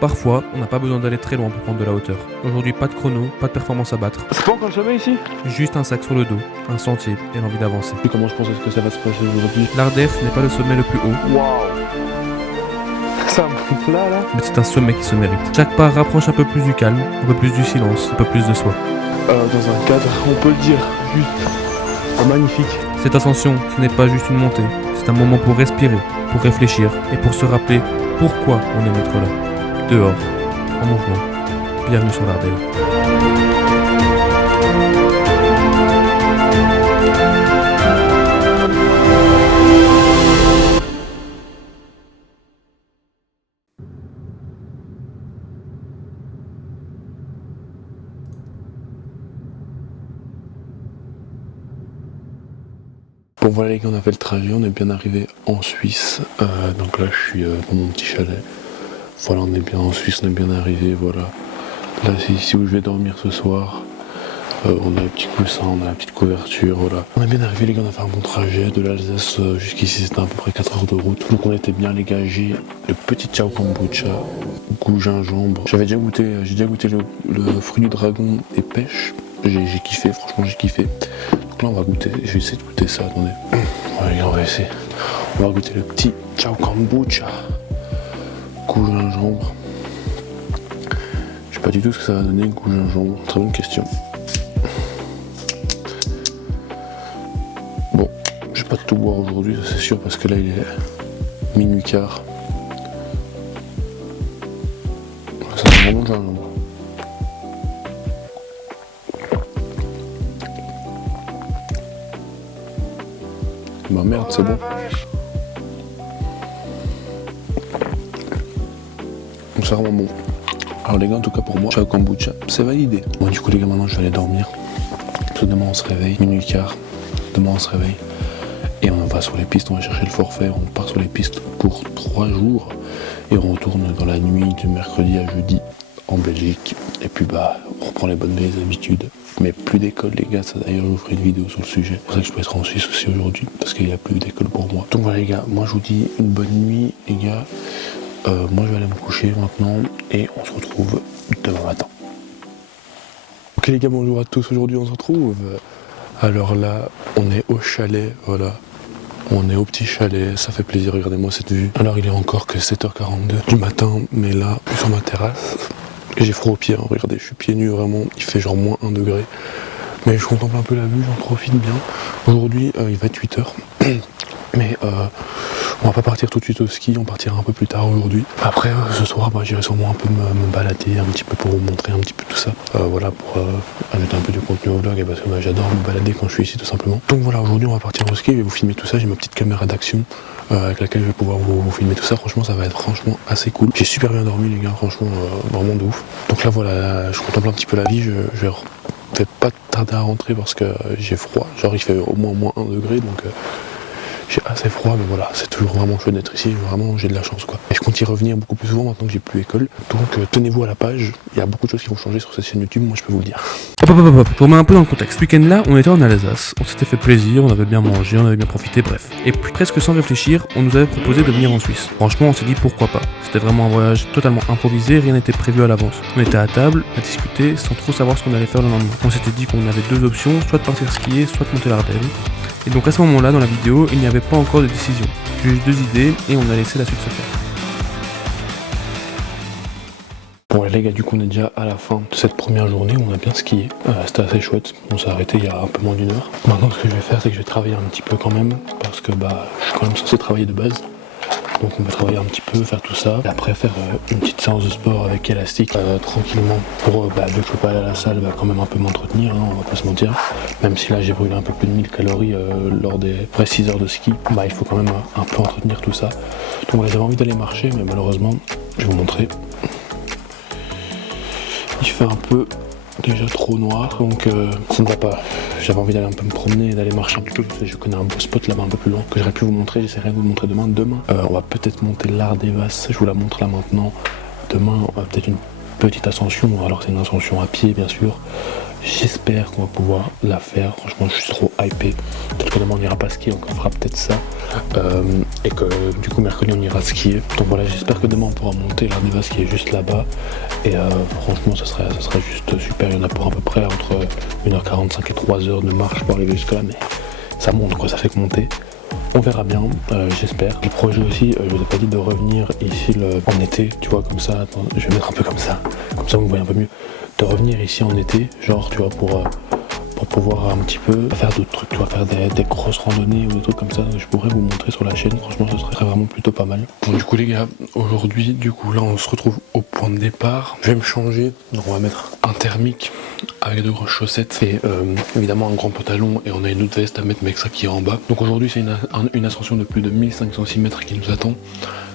Parfois, on n'a pas besoin d'aller très loin pour prendre de la hauteur. Aujourd'hui, pas de chrono, pas de performance à battre. C'est pas encore le sommet ici? Juste un sac sur le dos, un sentier et l'envie d'avancer. Comment je pense que ça va se passer aujourd'hui? L'Ardèche n'est pas le sommet le plus haut. Waouh! Ça monte là. Mais c'est un sommet qui se mérite. Chaque pas rapproche un peu plus du calme, un peu plus du silence, un peu plus de soi. Dans un cadre, on peut le dire, juste magnifique. Cette ascension, ce n'est pas juste une montée, c'est un moment pour respirer, pour réfléchir et pour se rappeler pourquoi on aime être là. Dehors, en mouvement. Bienvenue sur l'Ardèche. Bon voilà les gars, on a fait le trajet, on est bien arrivé en Suisse. Donc là je suis dans mon petit chalet. Voilà, on est bien en Suisse, on est bien arrivé, voilà. Là c'est ici où je vais dormir ce soir. On a un petit coussin, on a la petite couverture, voilà. On est bien arrivé les gars, on a fait un bon trajet de l'Alsace jusqu'ici, c'était à peu près 4 heures de route. Donc on était bien les gars, j'ai le petit ciao kombucha, goût gingembre. J'ai déjà goûté le fruit du dragon et pêche. J'ai kiffé, franchement j'ai kiffé. Donc là on va goûter, je vais essayer de goûter ça, attendez. Ouais les gars, on va essayer. On va goûter le petit ciao kombucha, goût gingembre. Je sais pas du tout ce que ça va donner, goût gingembre, très bonne question. Bon, je vais pas tout boire aujourd'hui, ça c'est sûr, parce que là il est minuit quart. Ça sent vraiment le gingembre. Bah merde, c'est bon. C'est vraiment bon. Alors les gars, en tout cas pour moi, ciao kombucha, c'est validé. Bon du coup les gars, maintenant je vais aller dormir. Parce que demain on se réveille, minuit quart. Demain on se réveille. Et on va sur les pistes, on va chercher le forfait. On part sur les pistes pour 3 jours. Et on retourne dans la nuit du mercredi à jeudi en Belgique. Et puis bah, on reprend les bonnes vieilles habitudes. Mais plus d'école les gars, ça d'ailleurs je vous ferai une vidéo sur le sujet. C'est pour ça que je peux être en Suisse aussi aujourd'hui, parce qu'il n'y a plus d'école pour moi. Donc voilà les gars, moi je vous dis une bonne nuit les gars. Moi je vais aller me coucher maintenant et on se retrouve demain matin. Ok les gars, bonjour à tous, aujourd'hui on se retrouve. Alors là, on est au chalet, voilà. On est au petit chalet, ça fait plaisir, regardez-moi cette vue. Alors il est encore que 7h42 du matin, mais là, je suis sur ma terrasse. J'ai froid aux pieds, hein, regardez, je suis pieds nus vraiment, il fait genre moins 1 degré. Mais je contemple un peu la vue, j'en profite bien. Aujourd'hui, il va être 8h. Mais on va pas partir tout de suite au ski, on partira un peu plus tard aujourd'hui. Après ce soir, bah, j'irai sûrement un peu me balader un petit peu pour vous montrer un petit peu tout ça. Voilà, pour ajouter un peu de contenu au vlog, et parce que j'adore me balader quand je suis ici tout simplement. Donc voilà, aujourd'hui on va partir au ski, je vais vous filmer tout ça, j'ai ma petite caméra d'action avec laquelle je vais pouvoir vous filmer tout ça. Franchement ça va être franchement assez cool. J'ai super bien dormi les gars, franchement vraiment de ouf. Donc là voilà, là, je contemple un petit peu la vie, je vais pas tarder à rentrer parce que j'ai froid. Genre il fait au moins 1 degré, donc j'ai assez froid, mais voilà, c'est toujours vraiment chouette d'être ici, vraiment j'ai de la chance quoi. Et je compte y revenir beaucoup plus souvent maintenant que j'ai plus école. Donc tenez-vous à la page, il y a beaucoup de choses qui vont changer sur cette chaîne YouTube, moi je peux vous le dire. Hop, pour remettre un peu dans le contexte. Ce week-end là, on était en Alsace, on s'était fait plaisir, on avait bien mangé, on avait bien profité, bref. Et puis presque sans réfléchir, on nous avait proposé de venir en Suisse. Franchement, on s'est dit pourquoi pas. C'était vraiment un voyage totalement improvisé, rien n'était prévu à l'avance. On était à table, à discuter, sans trop savoir ce qu'on allait faire le lendemain. On s'était dit qu'on avait 2 options, soit de partir skier, soit de monter l'Ardèche. Et donc à ce moment-là, dans la vidéo, il n'y avait pas encore de décision. Juste 2 idées et on a laissé la suite se faire. Bon les gars, du coup on est déjà à la fin de cette première journée où on a bien skié. C'était assez chouette, on s'est arrêté il y a un peu moins d'1 heure. Maintenant ce que je vais faire, c'est que je vais travailler un petit peu quand même, parce que bah je suis quand même censé travailler de base. Donc on va travailler un petit peu, faire tout ça, et après faire une petite séance de sport avec élastique tranquillement pour vu que je peux pas aller à la salle, quand même un peu m'entretenir, hein, on va pas se mentir. Même si là j'ai brûlé un peu plus de 1000 calories lors des près 6 heures de ski, il faut quand même un peu entretenir tout ça. Donc voilà, j'avais envie d'aller marcher, mais malheureusement, je vais vous montrer. Il fait un peu déjà trop noir, donc ça ne va pas. J'avais envie d'aller un peu me promener et d'aller marcher un peu. Je connais un beau spot là-bas un peu plus loin que j'aurais pu vous montrer. J'essaierai de vous le montrer demain. On va peut-être monter l'Ardèche, je vous la montre là maintenant. Demain, on va peut-être une petite ascension, alors c'est une ascension à pied bien sûr. J'espère qu'on va pouvoir la faire, franchement je suis trop hypé. Peut-être que demain on ira pas skier, donc on fera peut-être ça. Et que du coup mercredi on ira skier. Donc voilà, j'espère que demain on pourra monter l'Ardevas qui est juste là-bas. Et franchement ça serait juste super. Il y en a pour à peu près entre 1h45 et 3h de marche pour arriver jusque là, mais ça monte quoi, ça fait que monter. On verra bien, j'espère. Le projet aussi, je vous ai pas dit de revenir ici en été, tu vois, comme ça. Attends, je vais mettre un peu comme ça vous voyez un peu mieux. De revenir ici en été, genre, tu vois, pour pouvoir un petit peu faire d'autres trucs, tu vois, faire des grosses randonnées ou des trucs comme ça. Je pourrais vous montrer sur la chaîne, franchement, ce serait vraiment plutôt pas mal. Bon, du coup, les gars, aujourd'hui, là, on se retrouve au point de départ. Je vais me changer, donc on va mettre un thermique avec de grosses chaussettes et évidemment un grand pantalon, et on a une autre veste à mettre avec ça qui est en bas. Donc aujourd'hui c'est une ascension de plus de 1500 mètres qui nous attend.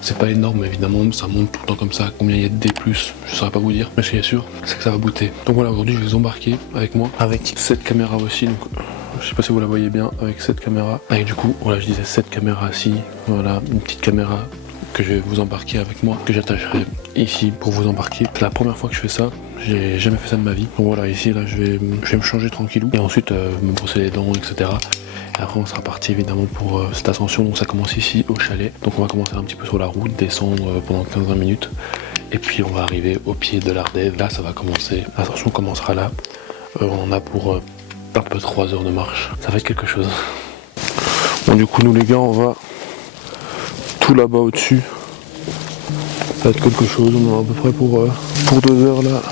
C'est pas énorme évidemment, ça monte tout le temps comme ça. Combien il y a de D+, je saurais pas vous dire, mais ce qui est sûr c'est que ça va booter. Donc voilà, aujourd'hui je vais vous embarquer avec moi, avec cette caméra aussi, donc je sais pas si vous la voyez bien, avec cette caméra, avec du coup, voilà, je disais cette caméra ci, voilà, une petite caméra que je vais vous embarquer avec moi, que j'attacherai ici pour vous embarquer. C'est la première fois que je fais ça, j'ai jamais fait ça de ma vie. Donc voilà, ici là je vais me changer tranquillou et ensuite me brosser les dents, etc. Et après on sera parti évidemment pour cette ascension. Donc ça commence ici au chalet, donc on va commencer un petit peu sur la route, descendre pendant 15-20 minutes et puis on va arriver au pied de l'Ardève. Là ça va commencer, l'ascension commencera là. On en a pour un peu 3 heures de marche, ça va être quelque chose. Bon, du coup nous les gars, on va tout là-bas au-dessus, ça va être quelque chose. On est à peu près pour 2 heures là.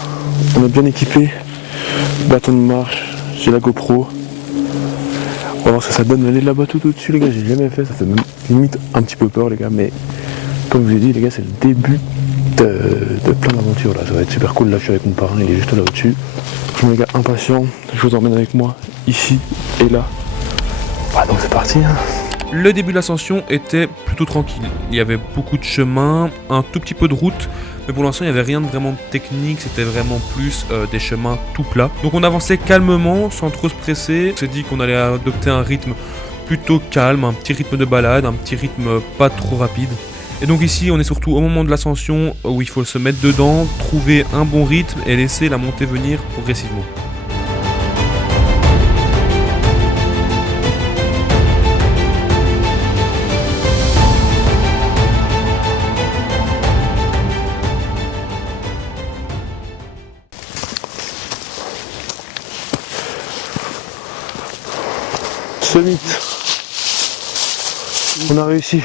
On est bien équipé, bâton de marche, j'ai la GoPro. On va voir ce que ça donne d'aller là-bas tout au-dessus, les gars. J'ai jamais fait, ça fait même limite un petit peu peur, les gars, mais comme je vous ai dit, les gars, c'est le début de plein d'aventures là. Ça va être super cool. Là je suis avec mon parrain, il est juste là au-dessus. Je suis méga impatient, je vous emmène avec moi ici et là. Ah, donc c'est parti hein. Le début de l'ascension était plutôt tranquille. Il y avait beaucoup de chemins, un tout petit peu de route, mais pour l'instant il n'y avait rien de vraiment technique, c'était vraiment plus des chemins tout plats. Donc on avançait calmement, sans trop se presser. On s'est dit qu'on allait adopter un rythme plutôt calme, un petit rythme de balade, un petit rythme pas trop rapide. Et donc ici on est surtout au moment de l'ascension où il faut se mettre dedans, trouver un bon rythme et laisser la montée venir progressivement. Summit. On a réussi.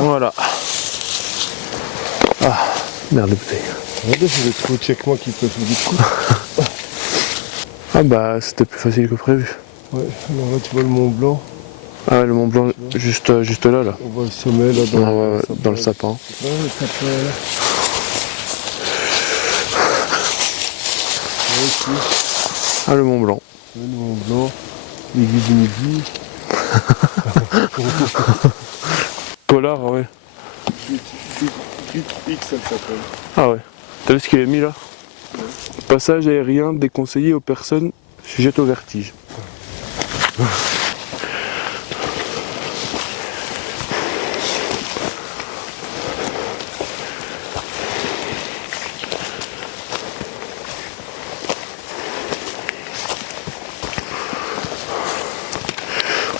Voilà. Ah, merde de bouteille. Regardez, c'est le trop check moi qui peut du coup. Ah bah c'était plus facile que prévu. Ouais, alors là tu vois le Mont Blanc. Ah le Mont Blanc juste là là. On voit le sommet là dans le sapin. Ouais, le sapin là. Ouais, ici. Ah le Mont Blanc. Ouais, le Mont Blanc. L'aiguille du midi. Polar, ouais. X ça s'appelle. Ah ouais. T'as vu ce qu'il a mis là? Ouais. Passage aérien déconseillé aux personnes sujettes au vertige.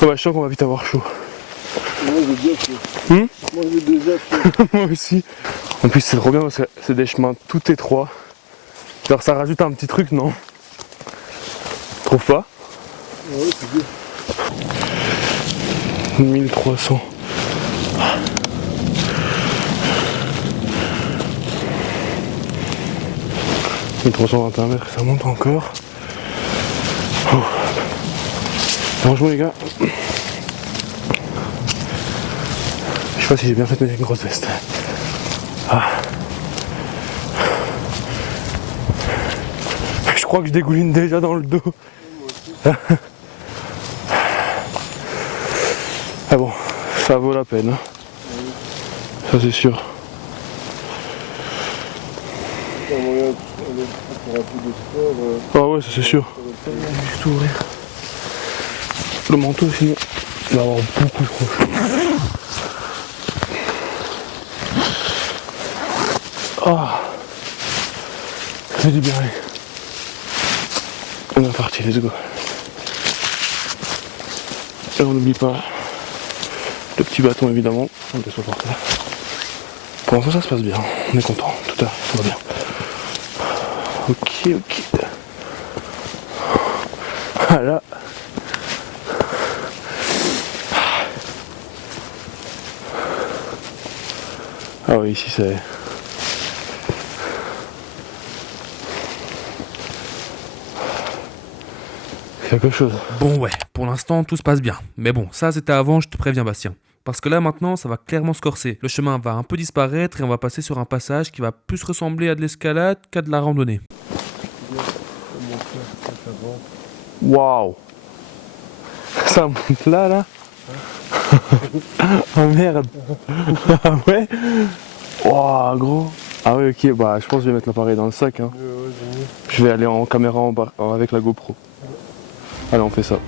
Oh bah je sens qu'on va vite avoir chaud. Moi j'ai déjà chaud. Moi j'ai déjà chaud. Moi aussi. En plus c'est trop bien parce que c'est des chemins tout étroits. Genre ça rajoute un petit truc, non? Trouve pas? Ouais, c'est bien. 1300. 1321 mètres, ça monte encore. Oh. Franchement les gars, je sais pas si j'ai bien fait de mettre une grosse veste. Ah. Je crois que je dégouline déjà dans le dos. Ah bon, ça vaut la peine. Ça c'est sûr. Ah ouais, ça c'est sûr. Juste ouvrir le manteau, sinon il va avoir beaucoup trop chaud. Oh, j'ai libéré. On est parti, let's go. Et on n'oublie pas le petit bâton évidemment, on le laisse par terre. Pour l'instant ça se passe bien, on est content, tout va bien. Ok. Voilà. Ah oui, ici c'est... quelque chose. Bon ouais, pour l'instant tout se passe bien. Mais bon, ça c'était avant, je te préviens Bastien. Parce que là maintenant ça va clairement se corser. Le chemin va un peu disparaître et on va passer sur un passage qui va plus ressembler à de l'escalade qu'à de la randonnée. Waouh! Ça monte là? Oh merde! Ah ouais? Waouh gros! Ah ouais ok, bah je pense que je vais mettre l'appareil dans le sac hein. Je vais aller en caméra avec la GoPro. Allez on fait ça.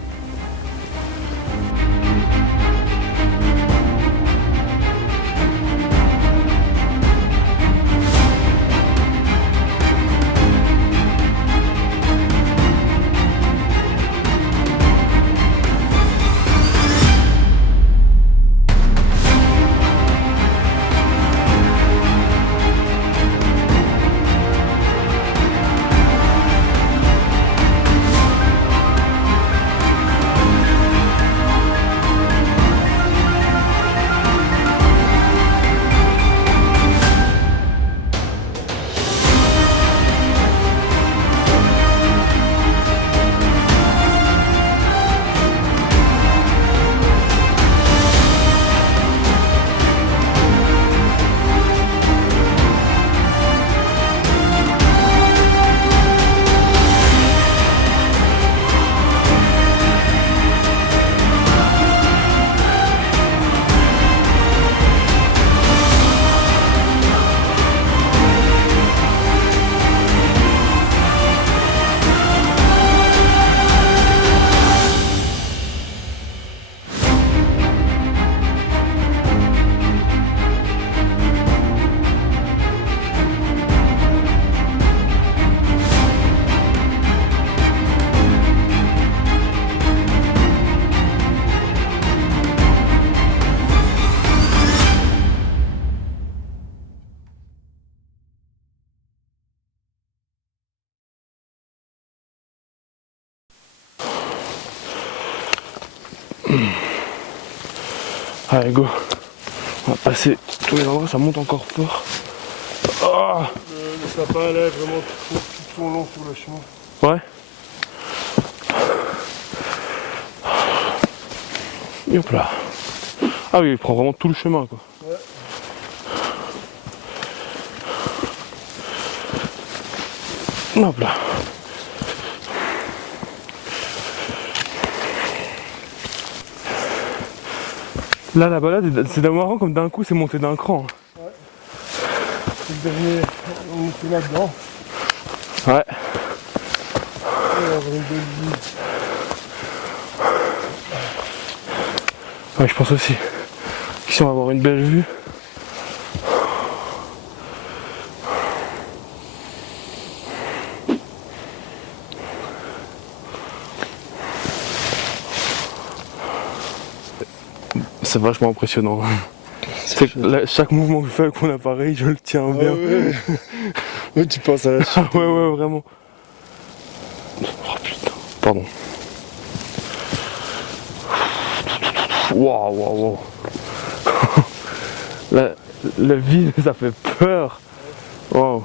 Allez go, on va passer tous les endroits, ça monte encore fort. Oh Le sapin là est vraiment tout son long sur le chemin. ouais. Et hop là. Ah oui, il prend vraiment tout le chemin quoi. Ouais. Hop là. Là la balade c'est marrant comme d'un coup c'est monté d'un cran. Ouais. C'est le dernier, on était là-dedans. Ouais. Et on va avoir une belle vue. Ouais je pense aussi. Ici on va avoir une belle vue. C'est vachement impressionnant. C'est que là, chaque mouvement que je fais avec mon appareil, je le tiens bien. Ouais. Ouais, tu penses à la chute. Ah ouais, vraiment. Oh putain, pardon. Waouh. La ville, ça fait peur. Waouh.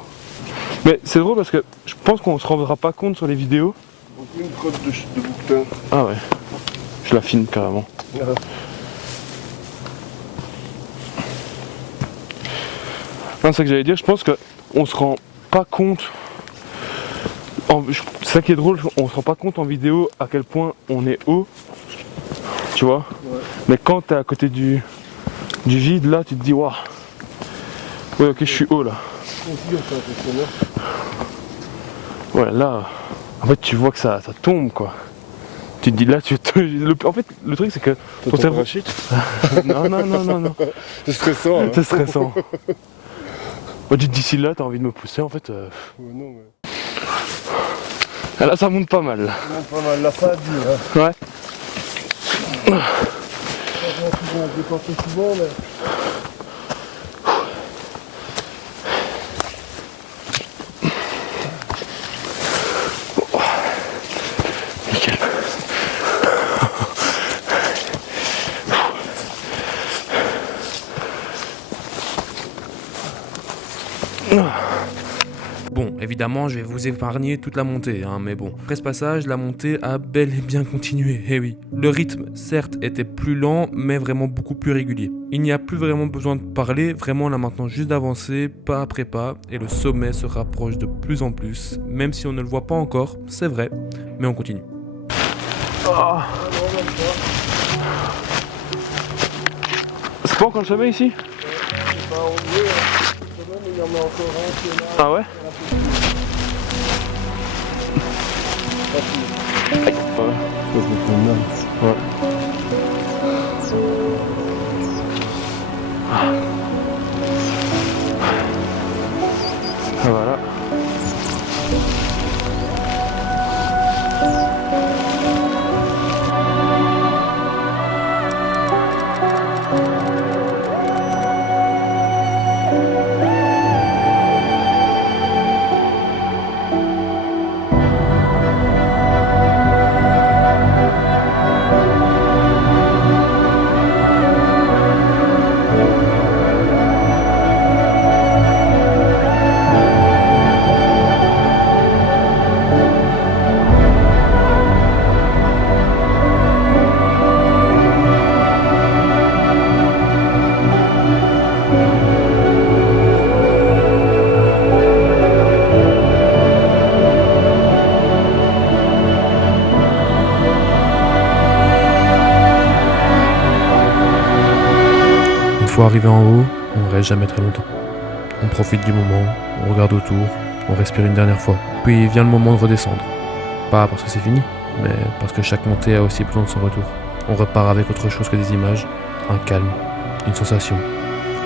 Mais c'est drôle parce que je pense qu'on se rendra pas compte sur les vidéos. Donc une crotte de bouquetin. Ah ouais. Je la filme carrément. Ouais. Non, c'est ça que j'allais dire, je pense qu'on se rend pas compte. C'est ça qui est drôle, on se rend pas compte en vidéo à quel point on est haut. Tu vois Ouais. Mais quand t'es à côté du vide, là, tu te dis, waouh. Ouais, ok, je suis haut là. C'est impressionnant. Ouais, là, en fait, tu vois que ça tombe quoi. Tu te dis là, en fait, le truc c'est que ton cerveau. Parachute. Non. C'est stressant. Hein. C'est stressant. Moi, d'ici là, t'as envie de me pousser en fait. Ouais, non, mais. Ah, là, ça monte pas mal. Là. Ça monte pas mal. La fin a dit, hein. Ouais. Je vais déporter souvent, mais. Nickel. Bon, évidemment, je vais vous épargner toute la montée, hein, mais bon. Après ce passage, la montée a bel et bien continué, eh oui. Le rythme, certes, était plus lent, mais vraiment beaucoup plus régulier. Il n'y a plus vraiment besoin de parler, vraiment là maintenant juste d'avancer, pas après pas, et le sommet se rapproche de plus en plus, même si on ne le voit pas encore, c'est vrai, mais on continue. Oh. C'est pas encore le sommet ici? C'est pas enlevé, hein. Mais il y en a encore un qui est là. Ah ouais? Ouais. Voilà. Une fois arrivé en haut, on reste jamais très longtemps. On profite du moment, on regarde autour, on respire une dernière fois. Puis vient le moment de redescendre. Pas parce que c'est fini, mais parce que chaque montée a aussi besoin de son retour. On repart avec autre chose que des images, un calme, une sensation,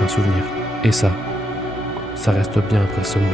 un souvenir. Et ça reste bien après le sommet.